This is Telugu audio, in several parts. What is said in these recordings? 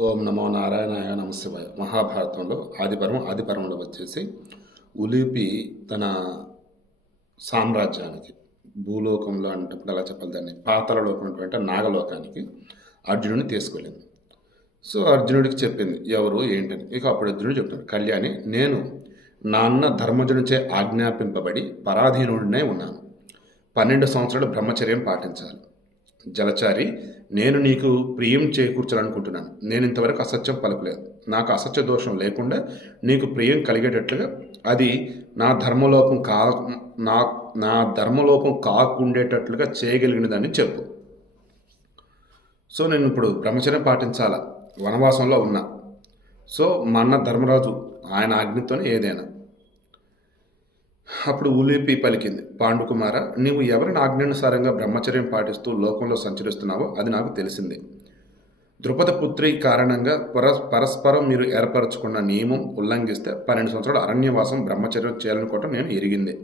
ఓం నమో నారాయణాయ నమ శివాయ మహాభారతంలో ఆదిపరం ఆదిపరంలో వచ్చేసి ఉలిపి తన సామ్రాజ్యానికి భూలోకంలో అంటే ఎలా చెప్పాలి దాన్ని? పాతలలోకం ఉన్నటువంటి నాగలోకానికి అర్జునుడిని తీసుకెళ్ళింది. సో అర్జునుడికి చెప్పింది ఎవరు ఏంటని. ఇక అప్పుడు అర్జునుడు చెప్తాడు కళ్యాణి నేను నాన్న ధర్మజునిచే ఆజ్ఞాపింపబడి పరాధీనుడినే ఉన్నాను. పన్నెండు సంవత్సరాలు బ్రహ్మచర్యం పాటించాలి. జలచారి నేను నీకు ప్రియం చేకూర్చాలనుకుంటున్నాను. నేను ఇంతవరకు అసత్యం పలకలేదు. నాకు అసత్య దోషం లేకుండా నీకు ప్రియం కలిగేటట్లుగా అది నా ధర్మలోపం కా నా నా ధర్మలోపం కాకుండేటట్లుగా చేయగలిగినదని చెప్పు. సో నేను ఇప్పుడు బ్రహ్మచర్యం పాటించాలా? వనవాసంలో ఉన్నా. సో మా అన్న ధర్మరాజు ఆయన ఆజ్ఞతోనే ఏదైనా. అప్పుడు ఉలిపి పలికింది. పాండుకుమార నీవు ఎవరిని ఆజ్ఞానుసారంగా బ్రహ్మచర్యం పాటిస్తూ లోకంలో సంచరిస్తున్నావో అది నాకు తెలిసింది. ద్రుపద పుత్రి కారణంగా పర పరస్పరం మీరు ఏర్పరచుకున్న నియమం ఉల్లంఘిస్తే పన్నెండు సంవత్సరాలు అరణ్యవాసం బ్రహ్మచర్యం చేయాలనుకోవటం నేను ఎరిగింది.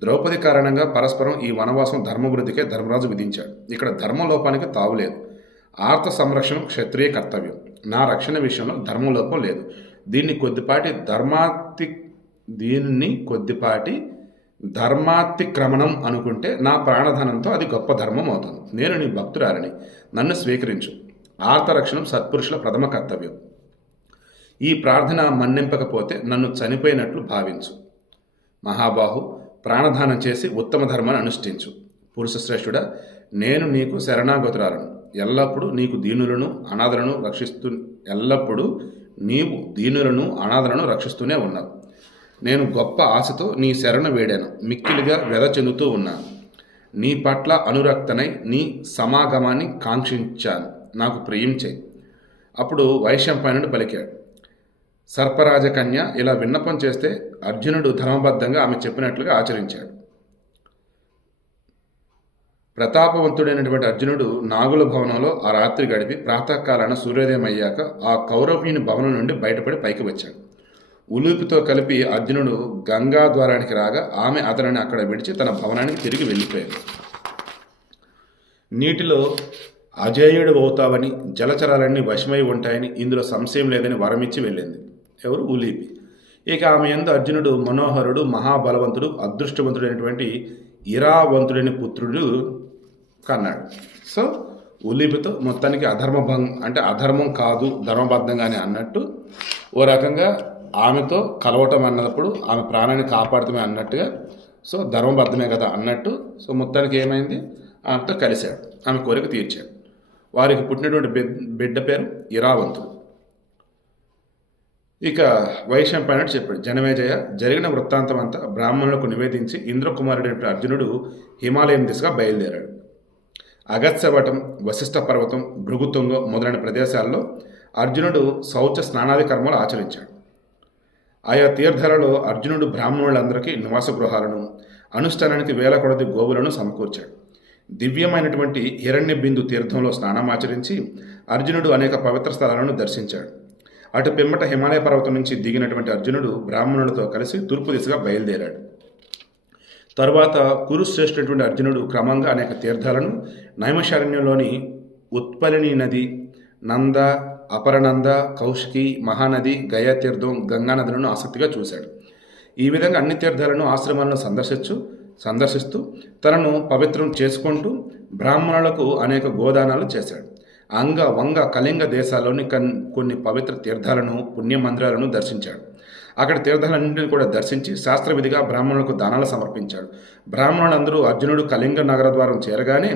ద్రౌపది కారణంగా పరస్పరం ఈ వనవాసం ధర్మవృద్ధికే ధర్మరాజు విధించాడు. ఇక్కడ ధర్మలోపానికి తావులేదు ఆర్త సంరక్షణ క్షత్రియ కర్తవ్యం. నా రక్షణ విషయంలో ధర్మలోపం లేదు. దీన్ని కొద్దిపాటి ధర్మాతి దీనిని కొద్దిపాటి ధర్మాతిక్రమణం అనుకుంటే నా ప్రాణధనంతో అది గొప్ప ధర్మం అవుతుంది. నేను నీ భక్తురాలని. నన్ను స్వీకరించు. ఆర్తరక్షణం సత్పురుషుల ప్రథమ కర్తవ్యం. ఈ ప్రార్థన మన్నింపకపోతే నన్ను చనిపోయినట్లు భావించు. మహాబాహు ప్రాణదానం చేసి ఉత్తమ ధర్మాన్ని అనుష్ఠించు. పురుషశ్రేష్ఠుడా నేను నీకు శరణాగతురాలను. ఎల్లప్పుడూ నీకు దీనులను అనాథలను రక్షిస్తూ ఎల్లప్పుడూ నీవు దీనులను అనాథలను రక్షిస్తూనే ఉన్నావు. నేను గొప్ప ఆశతో నీ శరణ వేడాను. మిక్కిలిగా వెద చెందుతూ ఉన్నాను. నీ పట్ల అనురక్తనై నీ సమాగమాన్ని కాంక్షించాను. నాకు ప్రియం అప్పుడు వైశంపాయనుడు పలికాడు. సర్పరాజకన్య ఇలా విన్నపం చేస్తే అర్జునుడు ధర్మబద్ధంగా ఆమె చెప్పినట్లుగా ఆచరించాడు. ప్రతాపవంతుడైనటువంటి అర్జునుడు నాగుల భవనంలో ఆ రాత్రి గడిపి ప్రాతకాలాన సూర్యోదయం అయ్యాక ఆ కౌరవ్యుని భవనం నుండి బయటపడి పైకి వచ్చాడు. ఉలూపితో కలిపి అర్జునుడు గంగా ద్వారానికి రాగా ఆమె అతనిని అక్కడ విడిచి తన భవనానికి తిరిగి వెళ్ళిపోయాడు. నీటిలో అజేయుడు అవుతావని జలచరాలన్నీ వశమై ఉంటాయని ఇందులో సంశయం లేదని వరమిచ్చి వెళ్ళింది. ఎవరు? ఉలీపి. ఇక ఆమె ఎందు అర్జునుడు మనోహరుడు మహాబలవంతుడు అదృష్టవంతుడైనటువంటి ఇరావంతుడైన పుత్రుడు కన్నాడు. సో ఉలీపితో మొత్తానికి అధర్మభంగం అంటే అధర్మం కాదు ధర్మబద్ధంగానే అన్నట్టు ఓ రకంగా ఆమెతో కలవటం అన్నప్పుడు ఆమె ప్రాణాన్ని కాపాడుతామే అన్నట్టుగా సో ధర్మబద్ధమే కదా అన్నట్టు సో మొత్తానికి ఏమైంది? ఆమెతో కలిశాడు. ఆమె కోరిక తీర్చాడు. వారికి పుట్టినటువంటి బిడ్- బిడ్డ పేరు ఇరావంతుడు. ఇక వైశంపాయనుడు చెప్పాడు జనమేజయ జరిగిన వృత్తాంతం అంతా బ్రాహ్మణులకు నివేదించి ఇంద్రకుమారుడైన అర్జునుడు హిమాలయం దిశగా బయలుదేరాడు. అగత్యవటం వశిష్ఠ పర్వతం భృగుతుంగం మొదలైన ప్రదేశాల్లో అర్జునుడు శౌచ స్నానాది కర్మలు ఆచరించాడు. ఆయా తీర్థాలలో అర్జునుడు బ్రాహ్మణులందరికీ నివాస గృహాలను అనుష్ఠానానికి వేల కొలది గోవులను సమకూర్చాడు. దివ్యమైనటువంటి హిరణ్య బిందు తీర్థంలో స్నానమాచరించి అర్జునుడు అనేక పవిత్ర స్థలాలను దర్శించాడు. అటు పిమ్మట హిమాలయ పర్వతం నుంచి దిగినటువంటి అర్జునుడు బ్రాహ్మణులతో కలిసి తూర్పు దిశగా బయలుదేరాడు. తరువాత కురుశ్రేష్ఠుడైనటువంటి అర్జునుడు క్రమంగా అనేక తీర్థాలను నైమశారణ్యంలోని ఉత్పలిని నది నంద అపరనంద కౌష్కి మహానది గయా తీర్థం గంగా నదులను ఆసక్తిగా చూశాడు. ఈ విధంగా అన్ని తీర్థాలను ఆశ్రమాలను సందర్శించు సందర్శిస్తూ తనను పవిత్రం చేసుకుంటూ బ్రాహ్మణులకు అనేక గోదానాలు చేశాడు. అంగ వంగ కళింగ దేశాల్లోని కన్ కొన్ని పవిత్ర తీర్థాలను పుణ్య మందిరాలను దర్శించాడు. అక్కడ తీర్థాలన్నింటినీ కూడా దర్శించి శాస్త్రవిధిగా బ్రాహ్మణులకు దానాలు సమర్పించాడు. బ్రాహ్మణులందరూ అర్జునుడు కళింగ నగర ద్వారం చేరగానే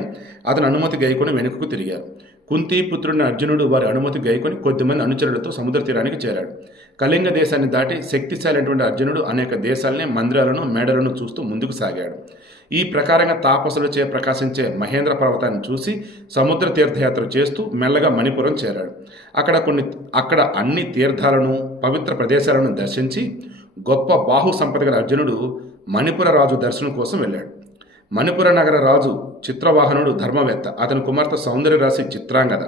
అతను అనుమతి గైకొని వెనుకకు తిరిగారు. కుంతి పుత్రుడిని అర్జునుడు వారి అనుమతి గైకొని కొద్దిమంది అనుచరులతో సముద్ర తీరానికి చేరాడు. కళింగ దేశాన్ని దాటి శక్తిశాలి అయినటువంటి అర్జునుడు అనేక దేశాలని మందిరాలను మేడలను చూస్తూ ముందుకు సాగాడు. ఈ ప్రకారంగా తాపసులచే ప్రకాశించే మహేంద్ర పర్వతాన్ని చూసి సముద్ర తీర్థయాత్ర చేస్తూ మెల్లగా మణిపురం చేరాడు. అక్కడ కొన్ని అక్కడ అన్ని తీర్థాలను పవిత్ర ప్రదేశాలను దర్శించి గొప్ప బాహు సంపద గల అర్జునుడు మణిపుర రాజు దర్శనం కోసం వెళ్ళాడు. మణిపుర నగర రాజు చిత్రవాహనుడు ధర్మవేత్త. అతని కుమార్తె సౌందర్య రాశి చిత్రాంగద.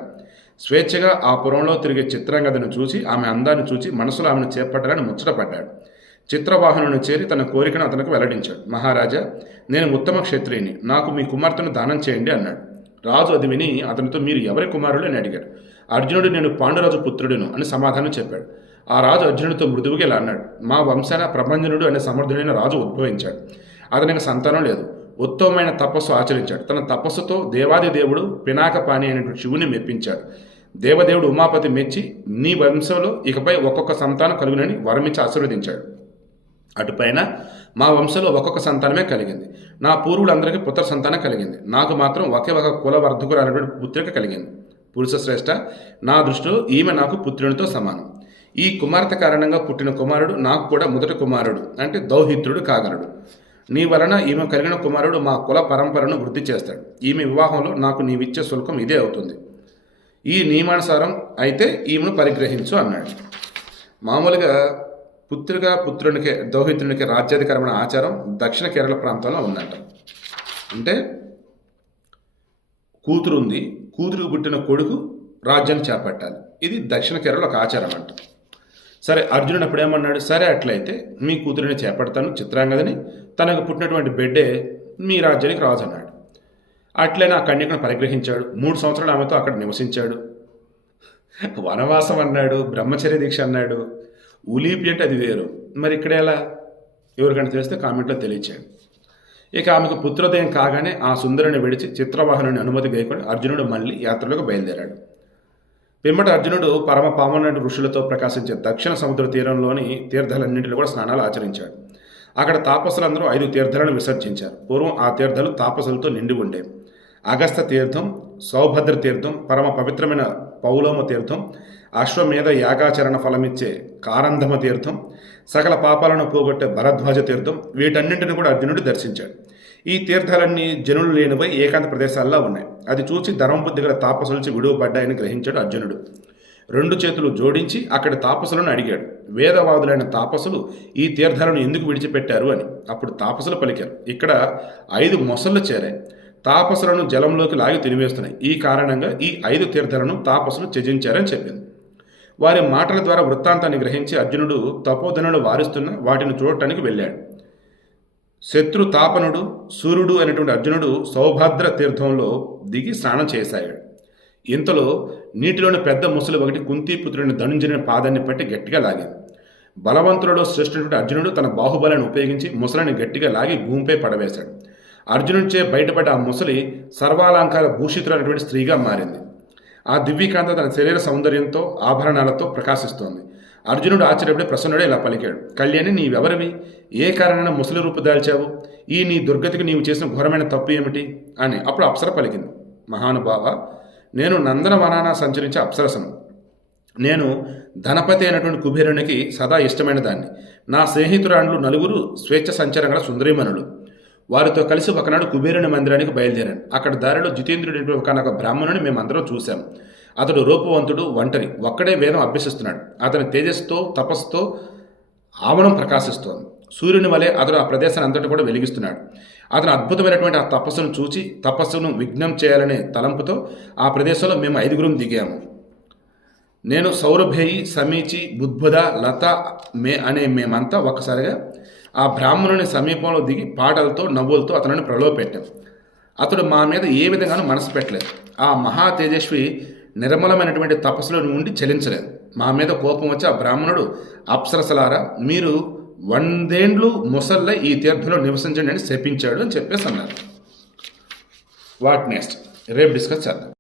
స్వేచ్ఛగా ఆ పురంలో తిరిగే చిత్రాంగదను చూసి ఆమె అందాన్ని చూసి మనసులో ఆమెను చేపట్టాలని ముచ్చటపడ్డాడు. చిత్రవాహనుని చేరి తన కోరికను అతనికి వెల్లడించాడు. మహారాజా నేను ఉత్తమ క్షత్రియుని. నాకు మీ కుమార్తెను దానం చేయండి అన్నాడు. రాజు అది విని అతనితో మీరు ఎవరి కుమారుడు అని అడిగాడు. అర్జునుడు నేను పాండురాజు పుత్రుడును అని సమాధానం చెప్పాడు. ఆ రాజు అర్జునుడితో మృదువుగా ఇలా అన్నాడు. మా వంశాన ప్రభంజనుడు అనే సమర్థుడైన రాజు ఉద్భవించాడు. అతనికి సంతానం లేదు. ఉత్తమమైన తపస్సు ఆచరించాడు. తన తపస్సుతో దేవాది దేవుడు పినాకపాణి అనేటువంటి శివుని మెప్పించాడు. దేవదేవుడు ఉమాపతి మెచ్చి నీ వంశంలో ఇకపై ఒక్కొక్క సంతానం కలుగునని వరమించి ఆశీర్వదించాడు. అటుపైన మా వంశంలో ఒక్కొక్క సంతానమే కలిగింది. నా పూర్వులందరికీ పుత్ర సంతానం కలిగింది. నాకు మాత్రం ఒకే ఒక కుల అనేటువంటి పుత్రిక కలిగింది. పురుష శ్రేష్ఠ నా దృష్టిలో ఈమె నాకు పుత్రునితో సమానం. ఈ కుమార్తె కారణంగా పుట్టిన కుమారుడు నాకు కూడా మొదటి కుమారుడు అంటే దౌహిత్రుడు కాగలడు. నీ వలన ఈమె కలిగిన కుమారుడు మా కుల పరంపరను వృద్ధి చేస్తాడు. ఈమె వివాహంలో నాకు నీవిచ్చే శుల్కం ఇదే అవుతుంది. ఈ నియమానుసారం అయితే ఈమెను పరిగ్రహించు అన్నాడు. మామూలుగా పుత్రిక పుత్రునికి దౌహిత్రునికి రాజ్యాధికారమైన ఆచారం దక్షిణ కేరళ ప్రాంతంలో ఉందంట. అంటే కూతురు ఉంది కూతురుకు పుట్టిన కొడుకు రాజ్యాన్ని చేపట్టాలి. ఇది దక్షిణ కేరళ ఒక ఆచారం అంట. సరే అర్జునుడు అప్పుడు ఏమన్నాడు? సరే అట్లయితే మీ కూతురిని చేపడతాను చిత్రాంగదని. తనకు పుట్టినటువంటి బిడ్డే మీ రాజ్యానికి రాజు అన్నాడు అట్లనే ఆ కన్యకను పరిగ్రహించాడు. మూడు సంవత్సరాలు ఆమెతో అక్కడ నివసించాడు. వనవాసం అన్నాడు బ్రహ్మచర్య దీక్ష అన్నాడు. ఉలీపి అంటే అది వేరు. మరి ఇక్కడ ఎలా? ఎవరికైనా తెలిస్తే కామెంట్లో తెలియచేయండి. ఇక ఆమెకు పుత్రోదయం కాగానే ఆ సుందరుని విడిచి చిత్రవాహనుని అనుమతి గైకొని అర్జునుడు మళ్ళీ యాత్రలోకి బయలుదేరాడు. పిమ్మట అర్జునుడు పరమ పామనుడు ఋషులతో ప్రకాశించే దక్షిణ సముద్ర తీరంలోని తీర్థాలన్నింటిలో కూడా స్నానాలు ఆచరించాడు. అక్కడ తాపసులందరూ ఐదు తీర్థాలను విసర్జించారు. పూర్వం ఆ తీర్థాలు తాపసులతో నిండి ఉండేవి అగస్త తీర్థం సౌభద్ర తీర్థం పరమ పవిత్రమైన పౌలోమ తీర్థం అశ్వమేధ యాగాచరణ ఫలమిచ్చే కారంధమ తీర్థం సకల పాపాలను పోగొట్టే భరద్వాజ తీర్థం వీటన్నింటిని కూడా అర్జునుడు దర్శించాడు. ఈ తీర్థాలన్నీ జనులు లేనివై ఏకాంత ప్రదేశాల్లో ఉన్నాయి. అది చూసి ధర్మబుద్ధి గల తాపసులచి విడువపడ్డాయని గ్రహించాడు అర్జునుడు. రెండు చేతులు జోడించి అక్కడి తాపసులను అడిగాడు. వేదవాదులైన తాపసులు ఈ తీర్థాలను ఎందుకు విడిచిపెట్టారు అని. అప్పుడు తాపసులు పలికారు. ఇక్కడ ఐదు మొసళ్ళు చేరాయి. తాపసులను జలంలోకి లాగి తినివేస్తున్నాయి. ఈ కారణంగా ఈ ఐదు తీర్థాలను తాపసులు త్యజించారని చెప్పింది. వారి మాటల ద్వారా వృత్తాంతాన్ని గ్రహించి అర్జునుడు తపోధనలు వారిస్తున్న వాటిని చూడటానికి వెళ్ళాడు. శత్రు తాపనుడు సూర్యుడు అనేటువంటి అర్జునుడు సౌభద్ర తీర్థంలో దిగి స్నానం చేశాడు. ఇంతలో నీటిలోని పెద్ద ముసలి ఒకటి కుంతిపుత్రుని ధనుంజని పాదాన్ని పట్టి గట్టిగా లాగింది. బలవంతులలో శ్రేష్ఠుడు అర్జునుడు తన బాహుబలాన్ని ఉపయోగించి ముసలిని గట్టిగా లాగి భూమిపై పడవేశాడు. అర్జునుడిచే బయటపడ్డ ఆ ముసలి సర్వాలంకార భూషితులైనటువంటి స్త్రీగా మారింది. ఆ దివ్యకాంత తన శరీర సౌందర్యంతో ఆభరణాలతో ప్రకాశిస్తోంది. అర్జునుడు ఆశ్చర్యపడి ప్రసన్నుడే ఇలా పలికాడు కళ్యాణి నీవెవరివి? ఏ కారణాన ముసలి రూపు దాల్చావు? ఈ నీ దుర్గతికి నీవు చేసిన ఘోరమైన తప్పు ఏమిటి? అని అప్పుడు అప్సర పలికింది మహానుభావ నేను నందనవనాన సంచరించే అప్సరసను. నేను ధనపతి అయినటువంటి కుబేరునికి సదా ఇష్టమైన దాన్ని. నా స్నేహితురాండ్లు నలుగురు స్వేచ్ఛ సంచారంగా సుందరీమణులు. వారితో కలిసి ఒకనాడు కుబేరుని మందిరానికి బయలుదేరాను. అక్కడ దారిలో జితేంద్రుడి ఒకనొక బ్రాహ్మణుని మేమందరం చూశాం. అతడు రూపవంతుడు ఒంటరి ఒక్కడే వేదం అభ్యసిస్తున్నాడు. అతని తేజస్సుతో తపస్సుతో ఆవనం ప్రకాశిస్తోంది. సూర్యుని వలె అతడు ఆ ప్రదేశాన్ని అంతటి కూడా వెలిగిస్తున్నాడు. అతను అద్భుతమైనటువంటి ఆ తపస్సును చూచి తపస్సును విఘ్నం చేయాలనే తలంపుతో ఆ ప్రదేశంలో మేము ఐదుగురం దిగాము. నేను సౌరభేయి సమీచి బుద్భుద లత మే అనే మేమంతా ఒక్కసారిగా ఆ బ్రాహ్మణుని సమీపంలో దిగి పాటలతో నవ్వులతో అతనిని ప్రలోభపెట్టాం. అతడు మా మీద ఏ విధంగానూ మనసు పెట్టలేదు. ఆ మహా తేజస్వి నిర్మలమైనటువంటి తపస్సులో ఉండి చెలించలేదు. మా మీద కోపం వచ్చి ఆ బ్రాహ్మణుడు అప్సరసలారా మీరు వందేండ్లు ముసళ్ళ ఈ తీర్థంలో నివసించండి అని శపించాడు అని చెప్పేసి అన్నారు. What next? రేపు డిస్కస్ చేద్దాం.